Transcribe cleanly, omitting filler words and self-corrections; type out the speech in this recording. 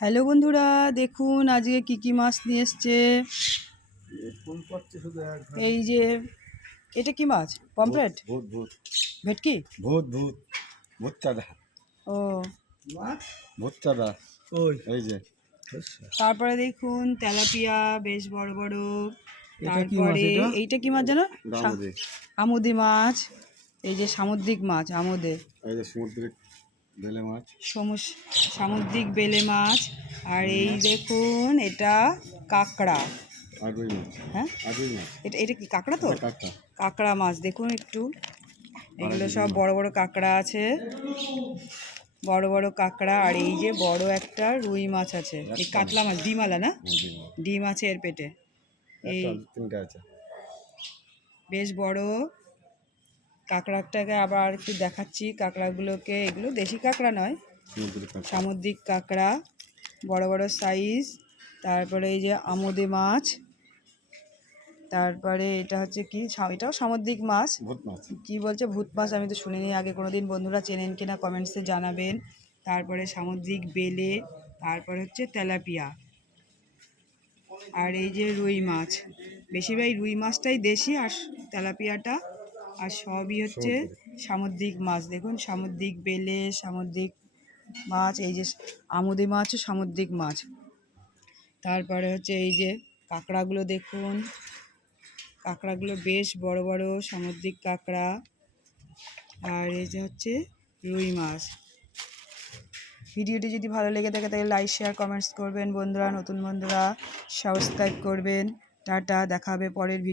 Hello বন্ধুরা, দেখুন আজকে কি মাছ নিয়ে এসছে। এই যে এটা কি মাছ? পমফ্রেট, ভূত ভূত ভেটকি, ভূত ভূত ভূত চাঁদা। ও ভূত চাঁদা ওই এই যে। তারপরে দেখুন তেলাপিয়া বেশ বড় বড়। এটা কি মাছ? তারপরে এইটা কি মাছ জানো? দামোদে। আমুদি মাছ। এই যে সামুদ্রিক মাছ আমুদে, এই যে সমুদ্রিক বেলে মাছ, সামুদ্রিক বেলে মাছ। আর এই দেখুন এটা কাঁকড়া। আর রুই মাছ। হ্যাঁ, আর রুই মাছ। এটা এটা কি কাঁকড়া? তো কাঁকড়া। কাঁকড়া মাছ দেখুন একটু, এগুলো সব বড় বড় কাঁকড়া আছে, বড় বড় কাঁকড়া। আর এই যে বড় একটা রুই মাছ আছে, এই কাতলা মাছ, ডিমালা না, ডিম আছে এর পেটে। এই বেশ বড় কাঁকড়াটাকে আবার একটু দেখাচ্ছি, কাঁকড়াগুলোকে, এগুলো দেশি কাঁকড়া নয়, সামুদ্রিক কাঁকড়া, বড় বড় সাইজ। তারপরে এই যে আমুদে মাছ। তারপরে এটা হচ্ছে কি, এটাও সামুদ্রিক মাছ, ভূত মাছ। কি বলছে ভূত মাছ, আমি তো শুনিনি আগে কোনোদিন। বন্ধুরা চেনেন কিনা কমেন্টসে জানাবেন। তারপরে সামুদ্রিক বেলে, তারপরে হচ্ছে তেলাপিয়া, আর এই যে রুই মাছ। বেশিরভাগ রুই মাছটাই দেশি, আর তেলাপিয়াটা আর সবই হচ্ছে সামুদ্রিক মাছ। দেখুন সামুদ্রিক বেলে, সামুদ্রিক মাছ, এই যে আমুদে মাছও সামুদ্রিক মাছ। তারপরে হচ্ছে এই যে কাঁকড়াগুলো দেখুন, কাঁকড়াগুলো বেশ বড় বড় সামুদ্রিক কাঁকড়া। আর এই যে হচ্ছে রুই মাছ। ভিডিওটি যদি ভালো লেগে থাকে তাহলে লাইক শেয়ার কমেন্টস করবেন বন্ধুরা, নতুন বন্ধুরা সাবস্ক্রাইব করবেন। টাটা, দেখা হবে পরের ভিডিও।